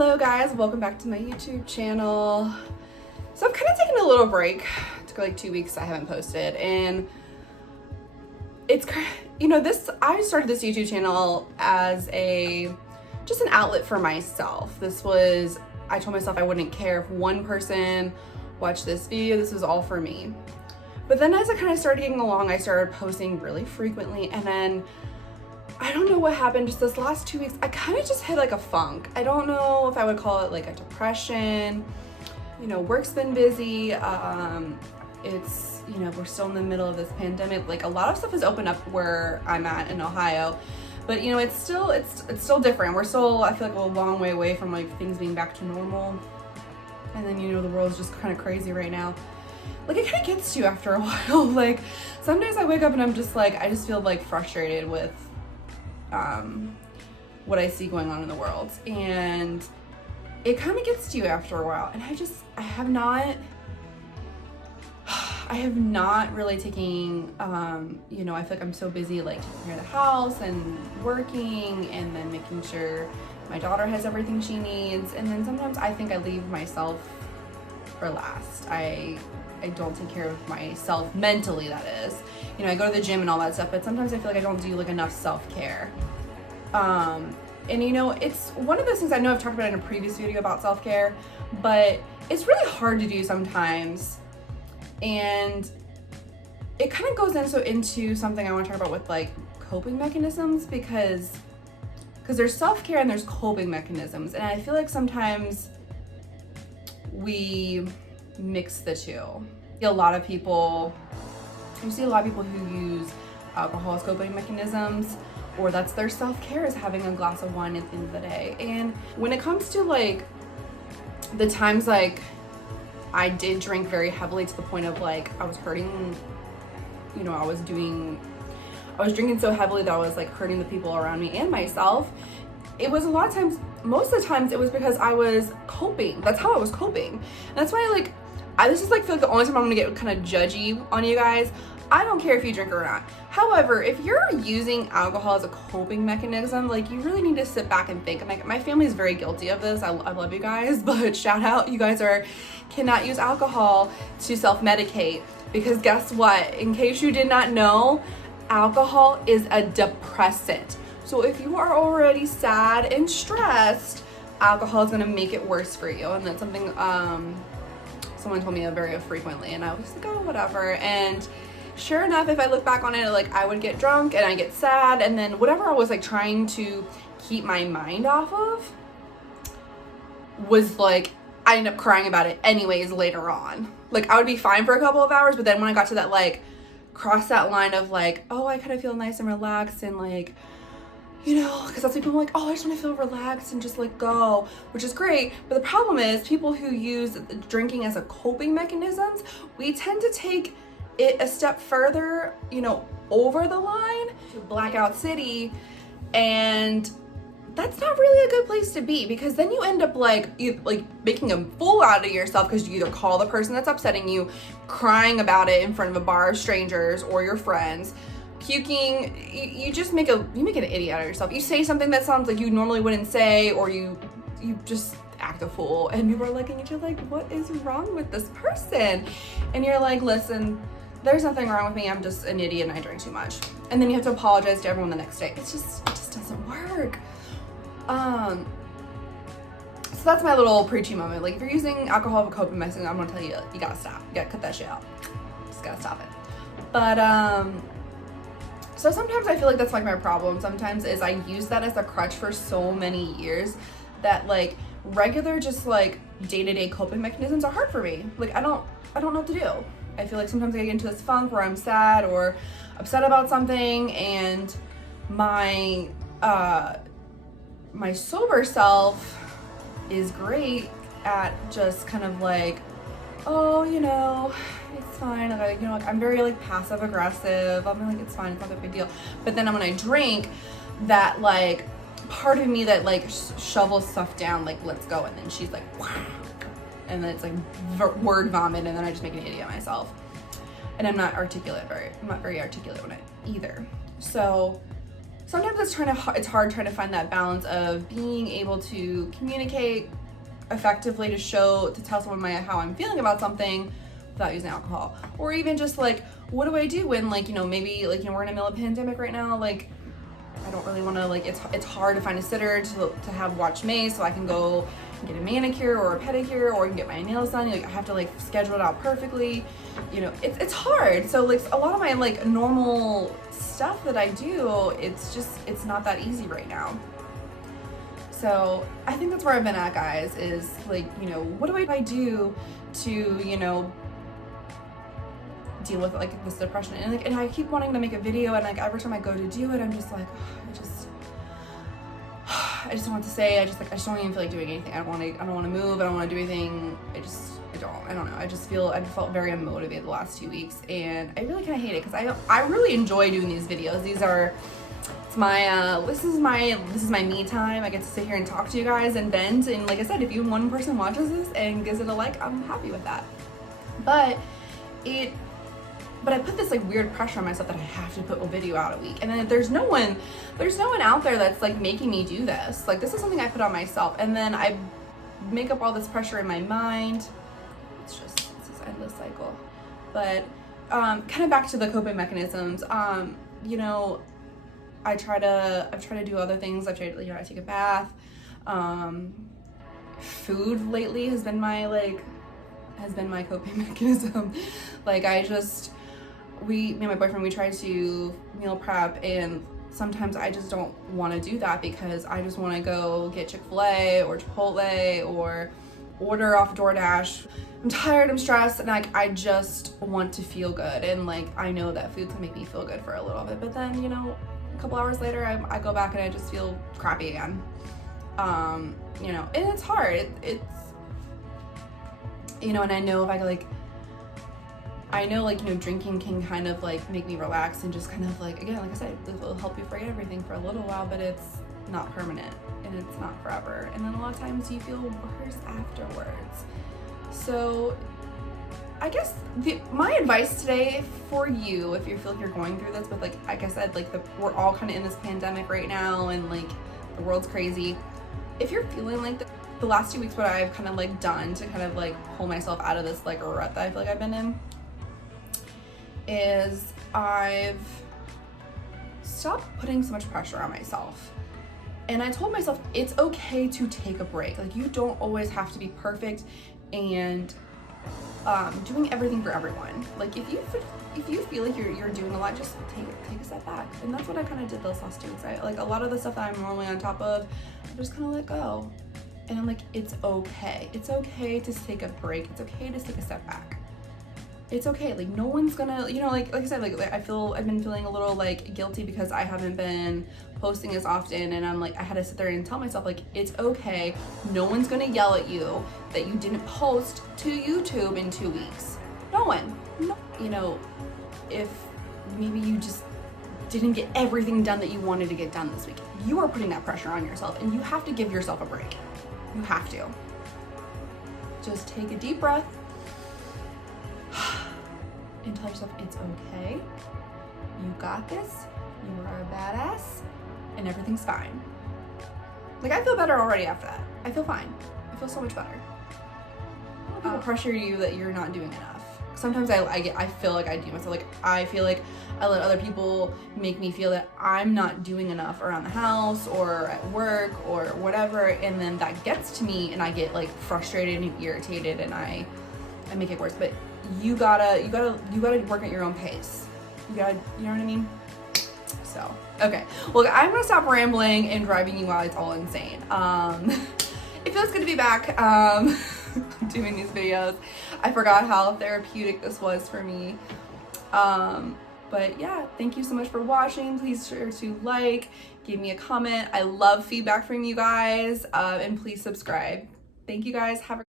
Hello guys, welcome back to my YouTube channel. So I'm kind of taking a little break. It took like 2 weeks I haven't posted, and it's, you know, I started this YouTube channel as just an outlet for myself. I told myself I wouldn't care if one person watched this video. This was all for me. But then as I kind of started getting along, I started posting really frequently, and then I don't know what happened, just this last 2 weeks, I kind of just hit like a funk. I don't know if I would call it like a depression. You know, work's been busy. It's, you know, we're still in the middle of this pandemic. Like a lot of stuff has opened up where I'm at in Ohio, but you know, it's still different. We're still, I feel like, a long way away from like things being back to normal. And then, you know, the world's just kind of crazy right now. Like it kind of gets to you after a while. Like some days I wake up and I'm just like, I just feel like frustrated with what I see going on in the world, and it kind of gets to you after a while. And I have not really taken, you know, I feel like I'm so busy like taking care of the house and working and then making sure my daughter has everything she needs, and then sometimes I think I leave myself for last. I don't take care of myself mentally, that is. You know, I go to the gym and all that stuff, but sometimes I feel like I don't do like enough self-care. And you know, it's one of those things, I know I've talked about in a previous video about self-care, but it's really hard to do sometimes. And it kind of goes into something I want to talk about with like coping mechanisms, because there's self-care and there's coping mechanisms. And I feel like sometimes we mix the two. You see a lot of people who use alcohol as coping mechanisms, or that's their self-care, is having a glass of wine at the end of the day. And when it comes to like the times like I did drink very heavily to the point of like I was hurting, you know, I was drinking so heavily that I was like hurting the people around me and myself. It was most of the times it was because I was coping. That's how I was coping. And that's why this is like feel like the only time I'm gonna get kind of judgy on you guys. I don't care if you drink or not. However, if you're using alcohol as a coping mechanism, like you really need to sit back and think. Like my family is very guilty of this. I love you guys, but shout out, you guys cannot use alcohol to self-medicate, because guess what? In case you did not know, alcohol is a depressant. So if you are already sad and stressed, alcohol is gonna make it worse for you. And that's something someone told me very frequently, and I was like, oh, whatever. And sure enough, if I look back on it, like I would get drunk and I get sad, and then whatever I was like trying to keep my mind off of was like, I ended up crying about it anyways later on. Like I would be fine for a couple of hours, but then when I got to that, like, cross that line of like, oh, I kind of feel nice and relaxed and like, you know, because that's what people are like, oh, I just want to feel relaxed and just like go, which is great. But the problem is people who use drinking as a coping mechanisms, we tend to take it a step further, you know, over the line to Blackout City, and that's not really a good place to be, because then you end up like making a fool out of yourself, because you either call the person that's upsetting you, crying about it in front of a bar of strangers or your friends, puking. You just make an idiot out of yourself. You say something that sounds like you normally wouldn't say, or you just act a fool, and people are looking at you like, what is wrong with this person? And you're like, listen, there's nothing wrong with me, I'm just an idiot and I drink too much. And then you have to apologize to everyone the next day. It just doesn't work. So that's my little preachy moment. Like if you're using alcohol as a coping mechanism, I'm gonna tell you, you gotta stop. You gotta cut that shit out. Just gotta stop it. But so sometimes I feel like that's like my problem. Sometimes is I use that as a crutch for so many years that like regular just like day-to-day coping mechanisms are hard for me. Like I don't know what to do. I feel like sometimes I get into this funk where I'm sad or upset about something, and my sober self is great at just kind of like, oh, you know, it's fine. Like, you know, like I'm very like passive aggressive. I'm like, it's fine, it's not that big deal. But then when I drink, that like part of me that like shovels stuff down, like, let's go. And then she's like, wow. And then it's like word vomit, and then I just make an idiot of myself. And I'm not very articulate when I either. So sometimes it's hard trying to find that balance of being able to communicate effectively to tell someone how I'm feeling about something without using alcohol. Or even just like, what do I do when like, maybe like, we're in the middle of a pandemic right now, like I don't really want to, like, it's hard to find a sitter to have watch May so I can go and get a manicure or a pedicure or I can get my nails done. Like I have to like schedule it out perfectly. It's hard. So like a lot of my like normal stuff that I do, it's not that easy right now. So I think that's where I've been at, guys, is like, what do I do to, deal with like this depression? And I keep wanting to make a video, and like every time I go to do it, I'm just like, I just don't want to say, I just don't even feel like doing anything. I don't want to move. I don't want to do anything. I don't know. I felt very unmotivated the last 2 weeks, and I really kind of hate it because I really enjoy doing these videos. This is my me time. I get to sit here and talk to you guys and vent. And like I said, if one person watches this and gives it a like, I'm happy with that. But I put this like weird pressure on myself that I have to put a video out a week. And then there's no one out there that's like making me do this. Like this is something I put on myself. And then I make up all this pressure in my mind. It's this endless cycle. But kind of back to the coping mechanisms. I've tried to do other things. I've tried, I take a bath. Food lately has been my coping mechanism. Like me and my boyfriend, we try to meal prep, and sometimes I just don't want to do that because I just want to go get Chick-fil-A or Chipotle or order off DoorDash. I'm tired, I'm stressed, and like I just want to feel good, and like I know that food can make me feel good for a little bit, but then a couple hours later I go back and I just feel crappy again. And it's hard. It's and I know if I know drinking can kind of like make me relax and just kind of like, again, like I said, it'll help you forget everything for a little while, but it's not permanent and it's not forever. And then a lot of times you feel worse afterwards. So I guess my advice today for you, if you feel like you're going through this with like I said, like we're all kind of in this pandemic right now and like the world's crazy. If you're feeling like the last 2 weeks, what I've kind of like done to kind of like pull myself out of this like rut that I feel like I've been in is I've stopped putting so much pressure on myself. And I told myself it's okay to take a break. Like you don't always have to be perfect and doing everything for everyone. Like if you feel like you're doing a lot, just take a step back. And that's what I kind of did those last 2 weeks. Like a lot of the stuff that I'm normally on top of, I just kind of let go. And I'm like, it's okay. It's okay to take a break. It's okay to take a step back. It's okay. Like no one's gonna, like I said, like I've been feeling a little like guilty because I haven't been posting as often, and I'm like, I had to sit there and tell myself like, it's okay. No one's gonna yell at you that you didn't post to YouTube in 2 weeks. No one. No. If maybe you just didn't get everything done that you wanted to get done this week, you are putting that pressure on yourself, and you have to give yourself a break. You have to. Just take a deep breath and tell yourself it's okay. You got this. You are a badass, and everything's fine. Like I feel better already after that. I feel fine. I feel so much better. People pressure you that you're not doing enough. Sometimes I feel like I do myself. Like I feel like I let other people make me feel that I'm not doing enough around the house or at work or whatever, and then that gets to me, and I get like frustrated and irritated, and I make it worse. But you gotta work at your own pace. You know what I mean? So, okay. Well, I'm gonna stop rambling and driving you while it's all insane. It feels good to be back doing these videos. I forgot how therapeutic this was for me. But yeah, thank you so much for watching. Please sure to like, give me a comment. I love feedback from you guys, and please subscribe. Thank you guys. Have a